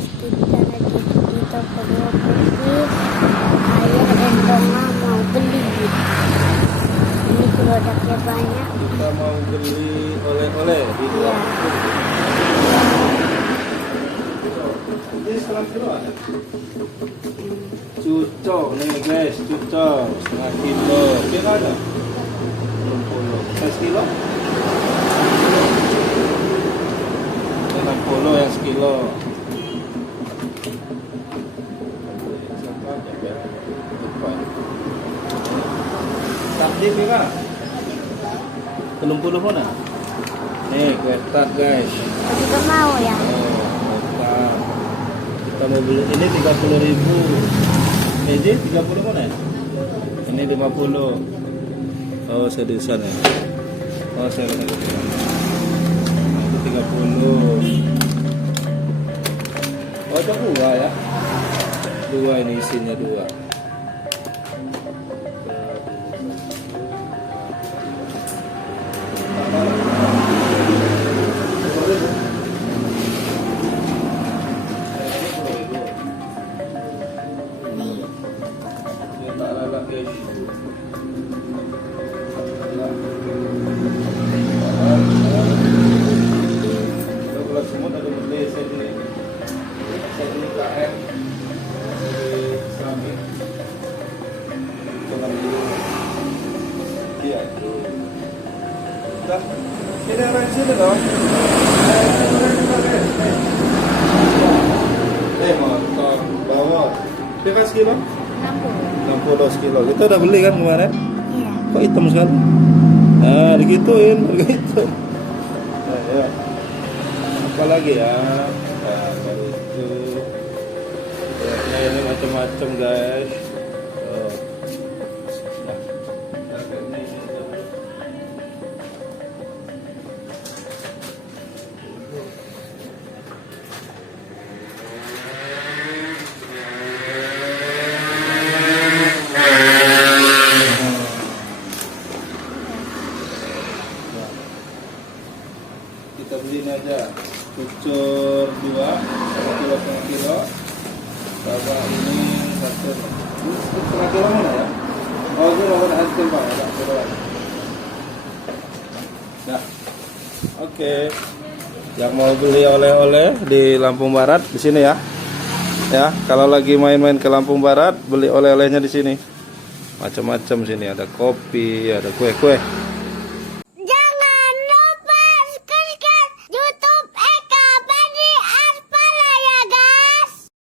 guys, kita lagi di toko kopi. Ayah dan Doma mau beli. Ini produknya banyak. Kita mau beli oleh-oleh di luar. Ini setengah kilo ada. Cucok nih guys, cucok setengah kilo. Kira ada? 60. Sekilo? 60 yang sekilo. Tadi pira? 60 mana? Nih, kue tart guys. Aku juga mau ya. Tart. Kita mau beli ini 30.000. Ini 30 mana? Ini 50. Oh, seriusan ya. Oh, saya kena kecilan. Itu 30. Oh, itu 2 ya. 2 ini isinya 2. Ini orang sini dong. Motor bawah. Berapa sekilo? 60 sekilo. Kita udah beli kan kemarin? Iya. Kok hitam sekali? Nah, digituin, begitu. Nah, ya. Apa lagi ya? Nah, baru itu. Ya, ini macam-macam guys. Oh. Kita beliin aja cucur 2 1,5 kilo sama ini 1,5 kilo mana ya? Oh itu nomor hasil bang ada ya. Oke. Yang mau beli oleh-oleh di Lampung Barat di sini ya. Ya, kalau lagi main-main ke Lampung Barat beli oleh-olehnya di sini. Macam-macam sini ada kopi, ada kue-kue.